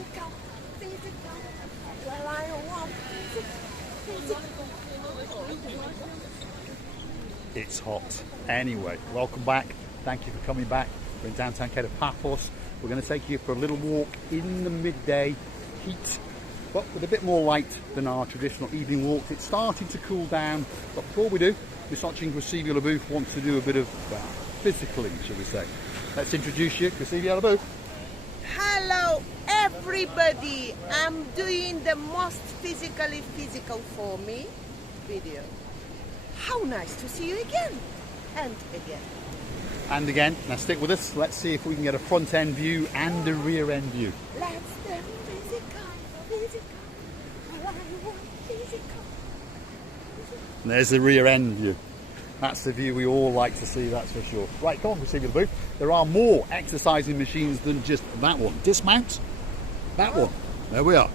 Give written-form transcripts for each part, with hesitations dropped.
physical, physical. Well, I want physical. It's hot. Anyway, welcome back. Thank you for coming back. We're in downtown Paphos. We're going to take you for a little walk in the midday heat, but with a bit more light than our traditional evening walks. It's starting to cool down, but before we do, Miss Cressivia LaBouffe wants to do a bit of, well, physically, shall we say. Let's introduce you, Cressivia LaBouffe. Hello, everybody. I'm doing the most physically physical for me video. How nice to see you again and again. And again. Now stick with us. Let's see if we can get a front end view and a rear end view. Let's do physical, physical. Well, I want physical. And there's the rear end view. That's the view we all like to see, that's for sure. Right, come on, Cressivia LaBouffe. There are more exercising machines than just that one. Dismount. That one. There we are.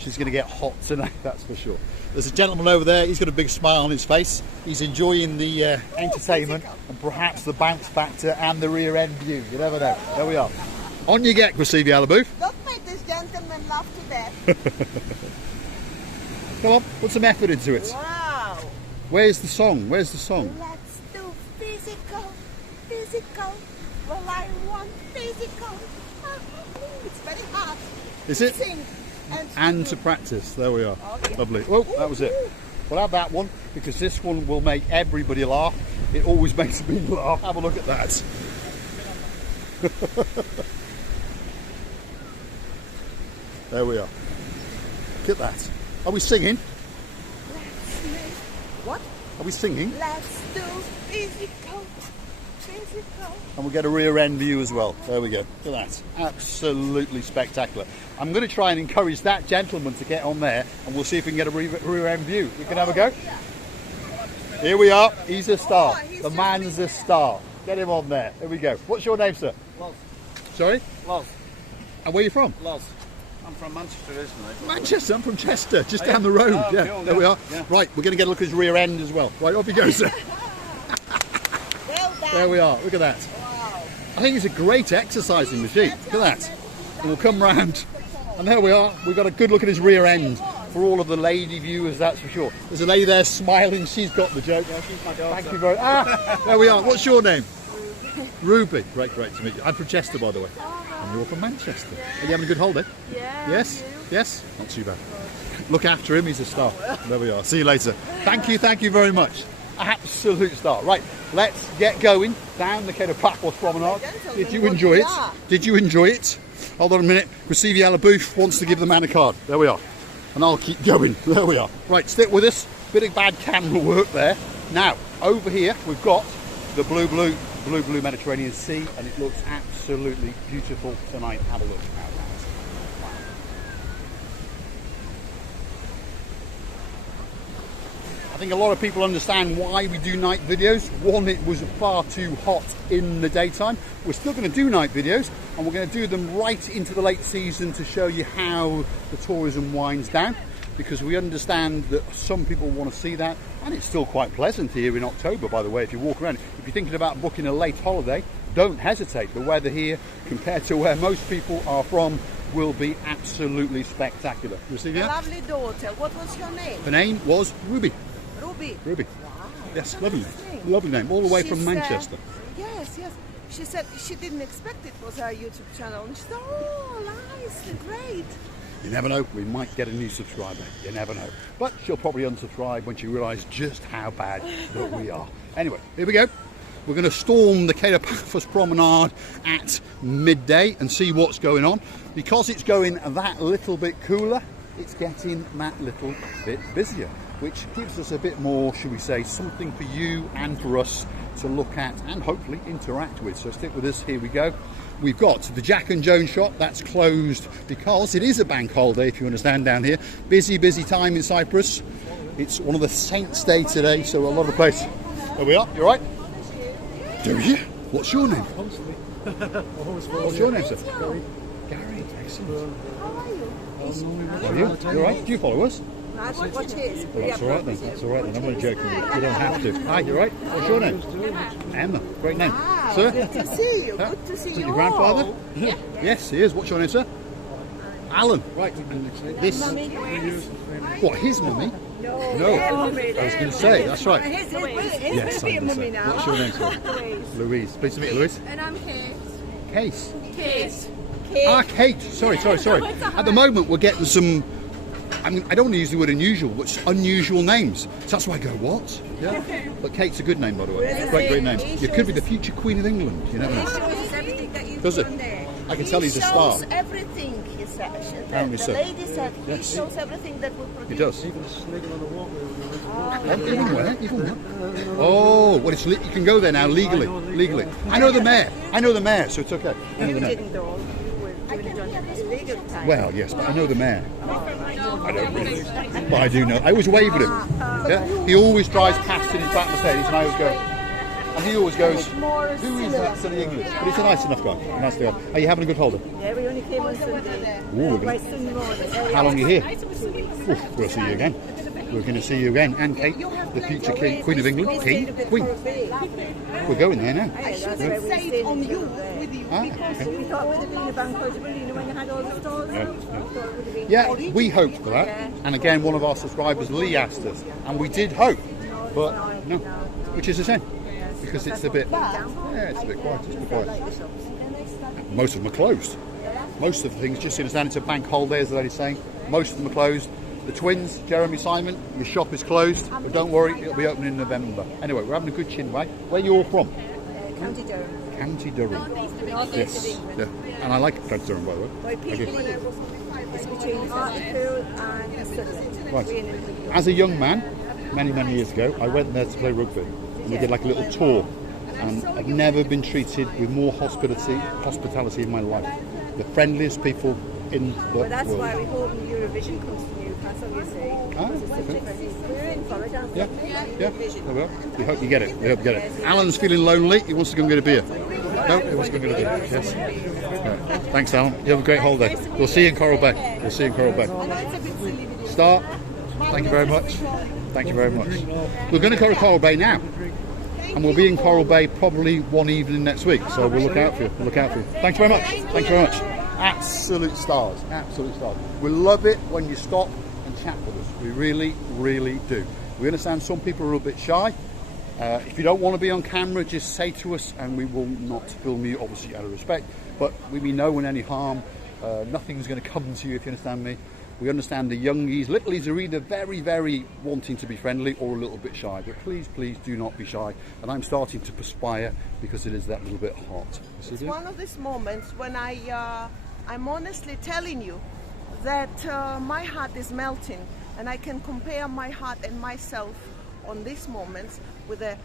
She's going to get hot tonight, that's for sure. There's a gentleman over there. He's got a big smile on his face. He's enjoying the entertainment and perhaps the bounce factor and the rear end view. You never know. There we are. On you get, Cressivia LaBouffe. Don't make this gentleman laugh to death. Come on, put some effort into it. Wow. Where's the song? Where's the song? Let's do physical, physical. Well, I want physical. It's very hard. Is it? Sing And to practice. There we are. Oh, yeah. Lovely. Oh, that was it. We'll have that one because this one will make everybody laugh. It always makes me laugh. Have a look at that. There we are. Look at that. Are we singing? What? Are we singing? Let's do physical, physical. And we'll get a rear end view as well. There we go. Look at that. Absolutely spectacular. I'm going to try and encourage that gentleman to get on there and we'll see if we can get a rear end view. We can have a go? Here we are. He's a star. The man's a star. Get him on there. Here we go. What's your name, sir? Loz. Sorry? Loz. And where are you from? Loz. I'm from Manchester, isn't it? Manchester. I'm from Chester, just down the road. Oh, yeah, cool, there yeah. we are. Yeah. Right, we're going to get a look at his rear end as well. Right, off you go, sir. Well done. There we are. Look at that. Wow. I think it's a great exercising machine. Look at that. And we'll come round. And there we are. We've got a good look at his rear end for all of the lady viewers, that's for sure. There's a lady there smiling. She's got the joke. Yeah, she's my daughter. Thank you very much. Ah, there we are. What's your name? Ruby. Great to meet you. I'm from Chester, by the way. And you're from Manchester. Are you having a good holiday? Yeah. Yes? Yes? Not too bad. Look after him, he's a star. There we are. See you later. Thank you very much. Absolute star. Right, let's get going down the Paphos promenade. Did you enjoy it? Did you enjoy it? Hold on a minute. Cressivia LaBouffe wants to give the man a card. There we are. And I'll keep going. There we are. Right, stick with us. Bit of bad camera work there. Now, over here we've got the blue Mediterranean Sea, and it looks absolutely beautiful tonight. Have a look. I think a lot of people understand why we do night videos. One, it was far too hot in the daytime. We're still going to do night videos, and we're going to do them right into the late season to show you how the tourism winds down, because we understand that some people want to see that, and it's still quite pleasant here in October, by the way. If you walk around, if you're thinking about booking a late holiday, don't hesitate. The weather here, compared to where most people are from, will be absolutely spectacular. A lovely daughter. What was your name? Her name was Ruby. Ruby. Wow. Yes, lovely name. Lovely name. All the way from Manchester. Yes. She said she didn't expect it was her YouTube channel. And she said, oh, nice, great. You never know, we might get a new subscriber. You never know. But she'll probably unsubscribe when she realises just how bad that we are. Anyway, here we go. We're going to storm the Paphos promenade at midday and see what's going on. Because it's going that little bit cooler, it's getting that little bit busier, which gives us a bit more, should we say, something for you and for us to look at and hopefully interact with. So stick with us, here we go. We've got the Jack and Joan shop, that's closed because it is a bank holiday, if you understand, down here. Busy time in Cyprus. It's one of the saints' day today, so a lot of the place. There we are, you all right? Do you? What's your name? What's your name, sir? Gary, excellent. How are you? Are you? You all right? Do you follow us? Watch his. Well, that's all right then. That's all right then. I'm only joking. You don't have to. Hi, you all right? What's your name? Emma. Great name. Wow, Sir? good to see you. Good to see Is you. it your grandfather? Yeah. Yes, he is. What's your name, sir? Alan, right, and this, what, his mummy? No, I was going to say, that's right. Yes, I understand. What's your name, sir? Louise. Pleased to meet you, Louise. And I'm Kate. Case. Kate. Ah, Kate. Sorry. At the moment, we're getting some, I mean, I don't want to use the word unusual, but unusual names. So that's why I go, what? Yeah. But Kate's a good name, by the way. Great name. You could be the future Queen of England. You never know. Does it? I can tell he's a star. He shows everything, he said. Apparently The so. lady said Yes. he shows everything that will produce. He does. Even sniggling on the walkway. Even where? Even where? Oh, well, you can go there now legally. I know the mayor, so it's okay. I know the mayor. Didn't though. You were doing it on his legal time. Well, yes, but I know the mayor. I don't really, but I do know. I always wave at him. Yeah? He always drives past in his back Mercedes, and I always go. And he always goes, "Who is that silly English?" But he's a nice enough guy. Are you having a good holiday? Yeah, we only came on Sunday. Ooh, By Sunday morning. how long are you here? Ooh, we'll see you again. We're going to see you again. And Kate, the future Queen of England. Queen. We're going there now. I should have said it on you, with you, Ah, because okay. we thought it would have been a bank holiday when you had all the stores. Yeah. We thought it would have been Yeah, original. we hoped for that. And again, one of our subscribers, Lee, asked us. And we did hope. But no, which is a shame. Because it's a bit, it's a bit quiet. It's a bit quiet. Most of them are closed. Most of the things, just understand it's a bank holiday, as the lady's saying. Most of them are closed. The twins, Jeremy, Simon, your shop is closed, but don't worry, it'll be open in November. Anyway, we're having a good chin wag. Where are you all from? County Durham. County Durham. Yes. Yeah. And I like County Durham, by the way. By people, it's between Hartlepool and Sutherland. Right. As a young man, many years ago, I went there to play rugby. And we did like a little tour. And I've never been treated with more hospitality in my life. The friendliest people in the Well, that's world. why we hope Eurovision comes to Newcastle, you see. Ah, It's such a okay. friendly- We're in for it, aren't we? Yeah. Eurovision. There we are. We hope you get it. Alan's feeling lonely. He wants to go and get a beer. No, he wants to go and get a beer. Yes. Right. Thanks, Alan. You have a great holiday. We'll see you in Coral Bay. Start. Thank you very much. Thank you very much. We're going to go to Coral Bay now. And we'll be in Coral Bay probably one evening next week. So we'll look out for you. Thanks very much. Thanks very much. Absolute stars. Absolute stars. We love it when you stop and chat with us. We really do. We understand some people are a little bit shy. If you don't want to be on camera, just say to us and we will not film you, obviously out of respect. But we mean no one any harm. Nothing's going to come to you, if you understand me. We understand the youngies, littlies are either very wanting to be friendly or a little bit shy. But please do not be shy. And I'm starting to perspire because it is that little bit hot. It's one of these moments when I'm honestly telling you that my heart is melting, and I can compare my heart and myself on these moments with a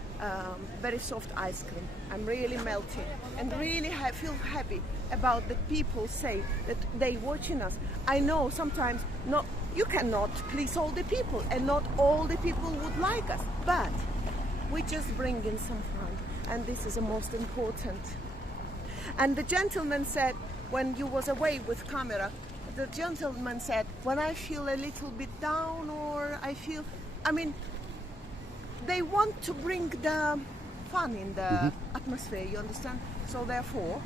very soft ice cream. I'm really melting and really feel happy about the people say that they watching us. I know sometimes you cannot please all the people, and not all the people would like us, but we just bring in some fun, and this is the most important. And the gentleman said, when you was away with camera, the gentleman said, when I feel a little bit down or they want to bring the fun in the atmosphere, you understand? So therefore,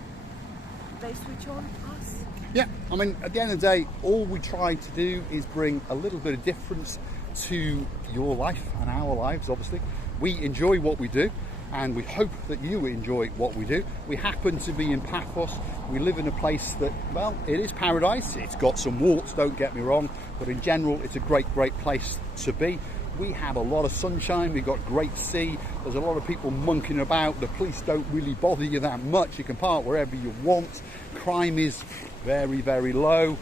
they switch on us. Yeah, I mean, at the end of the day, all we try to do is bring a little bit of difference to your life and our lives, obviously. We enjoy what we do, and we hope that you enjoy what we do. We happen to be in Paphos. We live in a place that, well, it is paradise. It's got some warts, don't get me wrong, but in general, it's a great place to be. We have a lot of sunshine, we've got great sea, there's a lot of people monkeying about, the police don't really bother you that much, you can park wherever you want, crime is very low,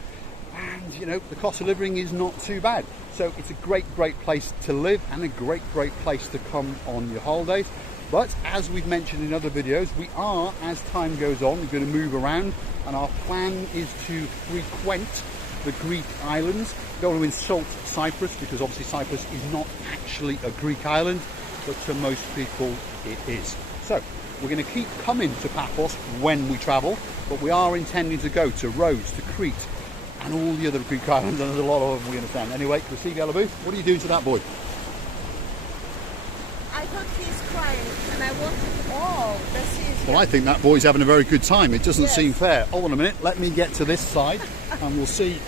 and you know, the cost of living is not too bad. So it's a great place to live and a great place to come on your holidays. But as we've mentioned in other videos, we are, as time goes on, we're going to move around, and our plan is to frequent the Greek islands. Don't want to insult Cyprus, because obviously Cyprus is not actually a Greek island, but to most people it is. So we're going to keep coming to Paphos when we travel, but we are intending to go to Rhodes, to Crete, and all the other Greek islands, and there's a lot of them, we understand. Anyway, receive Yalabu, what are you doing to that boy? I thought he's crying, and I wanted, this is... Well, I think that boy's having a very good time. It doesn't seem fair. Hold on a minute, let me get to this side, and we'll see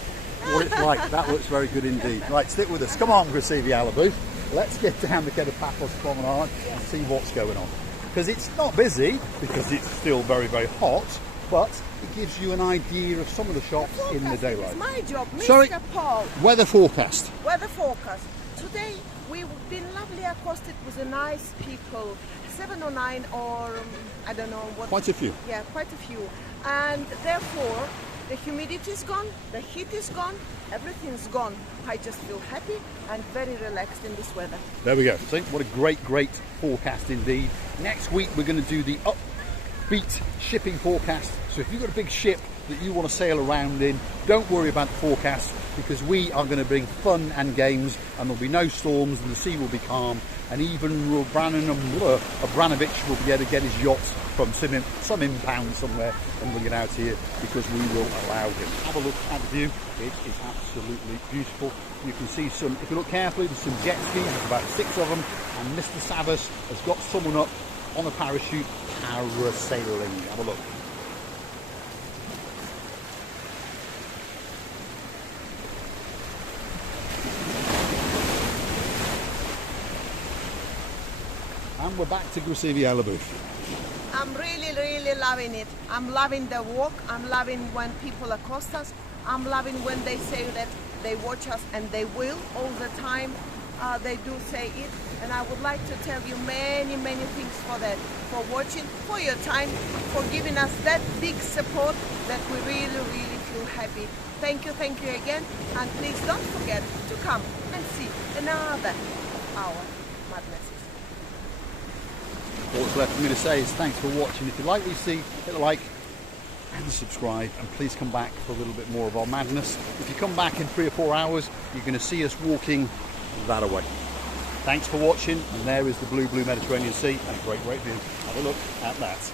what it's like. That looks very good indeed. Right, stick with us. Come on, Gracevia Alabooth. Let's get down the Paphos Promenade and see what's going on. Because it's not busy, because it's still very, very hot, but it gives you an idea of some of the shops in the daylight. It's my job, Mr. Sorry, Paul. weather forecast. Weather forecast. Today we've been lovely accosted with a nice people, 7 or 9 or I don't know what. Quite a few. Yeah, quite a few. And therefore the humidity is gone, the heat is gone, everything's gone. I just feel happy and very relaxed in this weather. There we go. See, what a great, great forecast indeed. Next week we're going to do the upbeat shipping forecast. So if you've got a big ship that you want to sail around in, don't worry about the forecast, because we are going to bring fun and games, and there'll be no storms and the sea will be calm, and even Abranovich will be able to get his yacht from some impound somewhere and bring it out here, because we will allow him. Have a look at the view. It is absolutely beautiful. You can see some, if you look carefully, there's some jet skis, there's about 6 of them, and Mr. Savas has got someone up on a parachute parasailing. Have a look. And we're back to Gracevia Alabooth. I'm really, really loving it. I'm loving the walk. I'm loving when people accost us. I'm loving when they say that they watch us, and they will all the time. They do say it, and I would like to tell you many, many things for that, for watching, for your time, for giving us that big support that we really, really feel happy. Thank you again, and please don't forget to come and see another of our madnesses. All that's left for me to say is thanks for watching. If you like what you see, hit a like and subscribe, and please come back for a little bit more of our madness. If you come back in 3 or 4 hours, you're going to see us walking that away. Thanks for watching, and there is the blue Mediterranean Sea and a great, great view. Have a look at that.